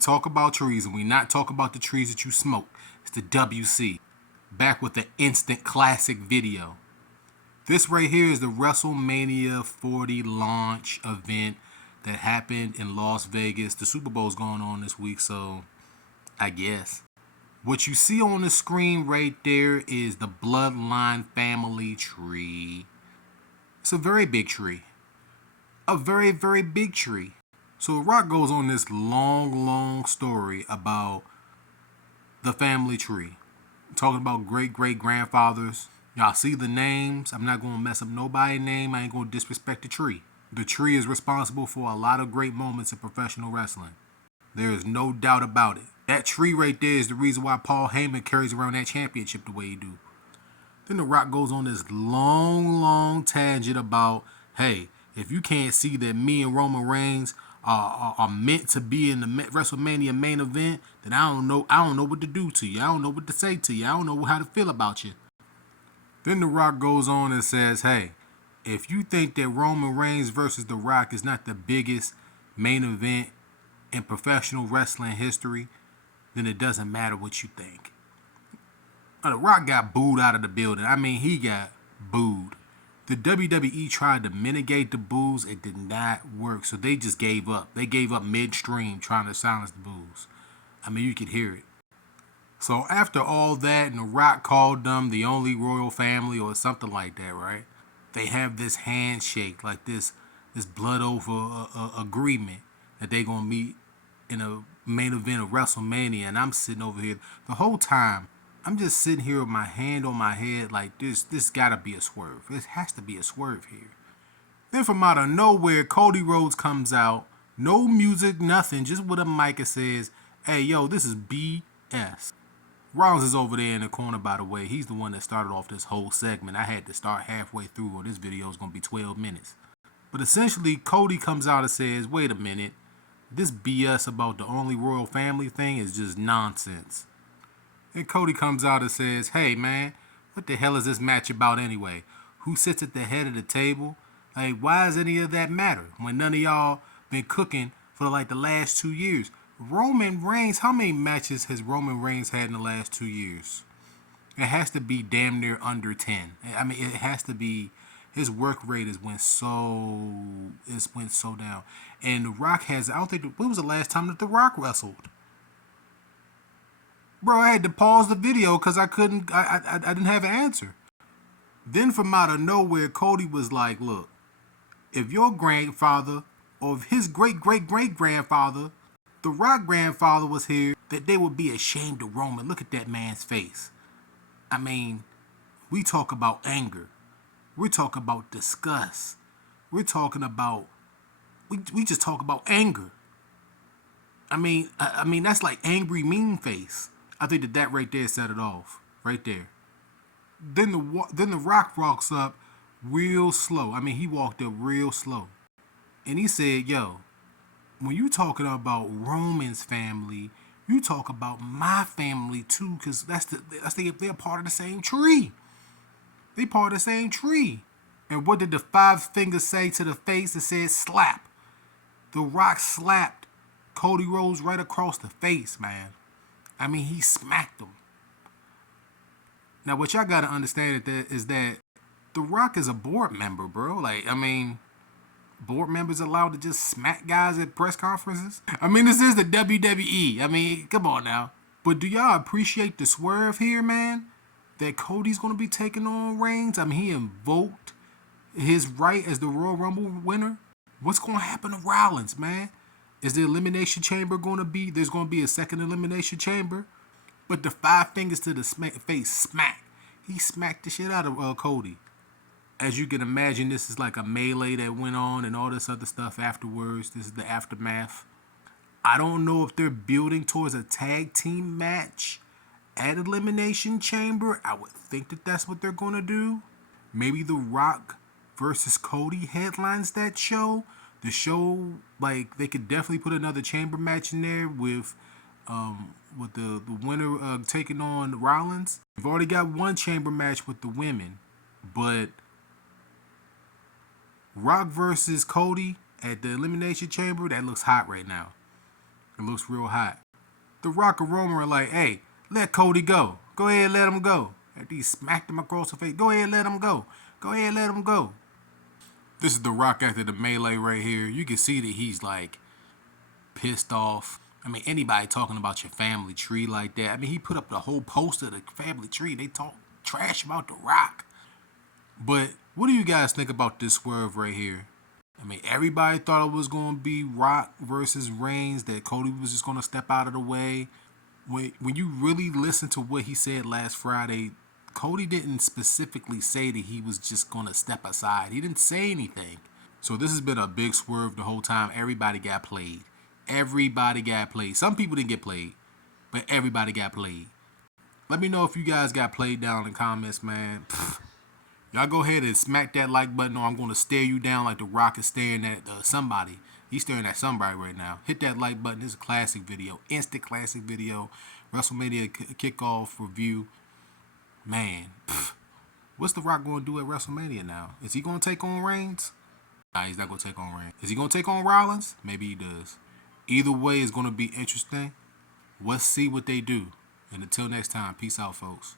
talk about trees, and we not talk about the trees that you smoke. It's the WC. Back with the instant classic video. This right here is the WrestleMania 40 launch event that happened in Las Vegas. The Super Bowl's going on this week, so I guess. What you see on the screen right there is the Bloodline family tree. It's a very big tree. A very, very big tree. So Rock goes on this long story about the family tree. Talking about great-great-grandfathers. Y'all see the names. I'm not going to mess up nobody's name. I ain't going to disrespect the tree. The tree is responsible for a lot of great moments in professional wrestling. There is no doubt about it. That tree right there is the reason why Paul Heyman carries around that championship the way he do. Then The Rock goes on this long tangent about, hey, if you can't see that me and Roman Reigns are meant to be in the WrestleMania main event, then I don't know what to do to you. I don't know what to say to you. I don't know how to feel about you. Then The Rock goes on and says, hey, if you think that Roman Reigns versus The Rock is not the biggest main event in professional wrestling history, then it doesn't matter what you think. The Rock got booed out of the building. I mean, he got booed. The WWE tried to mitigate the boos. It did not work, so they just gave up. They gave up midstream trying to silence the boos. I mean, you could hear it. So after all that, and The Rock called them the only royal family or something like that, right? They have this handshake, like this blood over agreement that they gonna meet in a main event of WrestleMania. And I'm sitting over here the whole time. I'm just sitting here with my hand on my head like this gotta be a swerve. It has to be a swerve here. Then from out of nowhere, Cody Rhodes comes out. No music, nothing, just with a mic and says, hey, yo, this is BS. Rollins is over there in the corner, by the way. He's the one that started off this whole segment. I had to start halfway through, or this video is going to be 12 minutes. But essentially, Cody comes out and says, wait a minute. This BS about the only royal family thing is just nonsense. And Cody comes out and says, hey, man, what the hell is this match about anyway? Who sits at the head of the table? Like, why does any of that matter when none of y'all been cooking for like the last 2 years? Roman Reigns, how many matches has Roman Reigns had in the last 2 years? It has to be damn near under 10. I mean, it has to be. His work rate went so down. And The Rock has, I don't think, when was the last time that The Rock wrestled? Bro, I had to pause the video because I didn't have an answer. Then from out of nowhere, Cody was like, look, if your grandfather or if his great-great-great-grandfather, The Rock grandfather, was here, that they would be ashamed of Roman. Look at that man's face. I mean, we talk about anger. We're talking about disgust. We're talking about, we just talk about anger. I mean, that's like angry mean face. I think that right there set it off. Right there. Then the Rock walks up real slow. I mean, he walked up real slow. And he said, yo, when you talking about Roman's family, you talk about my family too, because they're part of the same tree. They part of the same tree. And what did the 5 fingers say to the face? It said slap. The Rock slapped Cody Rhodes right across the face, man. I mean, he smacked him. Now, what y'all got to understand is that The Rock is a board member, bro. Like, I mean, board members allowed to just smack guys at press conferences? I mean, this is the WWE. I mean, come on now. But do y'all appreciate the swerve here, man? That Cody's going to be taking on Reigns? I mean, he invoked his right as the Royal Rumble winner. What's going to happen to Rollins, man? Is the Elimination Chamber going to be, there's going to be a second Elimination Chamber? But the 5 fingers to the face, smack. He smacked the shit out of Cody. As you can imagine, this is like a melee that went on and all this other stuff afterwards. This is the aftermath. I don't know if they're building towards a tag team match at Elimination Chamber. I would think that that's what they're going to do. Maybe The Rock versus Cody headlines that show. The show, like, they could definitely put another chamber match in there with the winner taking on Rollins. We've already got one chamber match with the women, but Rock versus Cody at the Elimination Chamber, that looks hot right now. It looks real hot. The Rock and Roman are like, hey, let Cody go. Go ahead, let him go. After he smacked him across the face, go ahead, let him go. Go ahead, let him go. This is The Rock after the melee right here. You can see that he's like pissed off. I mean, anybody talking about your family tree like that. I mean, he put up the whole poster of the family tree. They talk trash about The Rock. But what do you guys think about this swerve right here? I mean, everybody thought it was going to be Rock versus Reigns, that Cody was just going to step out of the way. When you really listen to what he said last Friday, Cody didn't specifically say that he was just going to step aside. He didn't say anything. So this has been a big swerve the whole time. Everybody got played. Everybody got played. Some people didn't get played, but everybody got played. Let me know if you guys got played down in the comments, man. Y'all go ahead and smack that like button, or I'm going to stare you down like The Rock is staring at somebody. He's staring at somebody right now. Hit that like button. This is a classic video. Instant classic video. WrestleMania kickoff review. Man, what's The Rock going to do at WrestleMania now? Is he going to take on Reigns? Nah, he's not going to take on Reigns. Is he going to take on Rollins? Maybe he does. Either way, it's going to be interesting. Let's see what they do. And until next time, peace out, folks.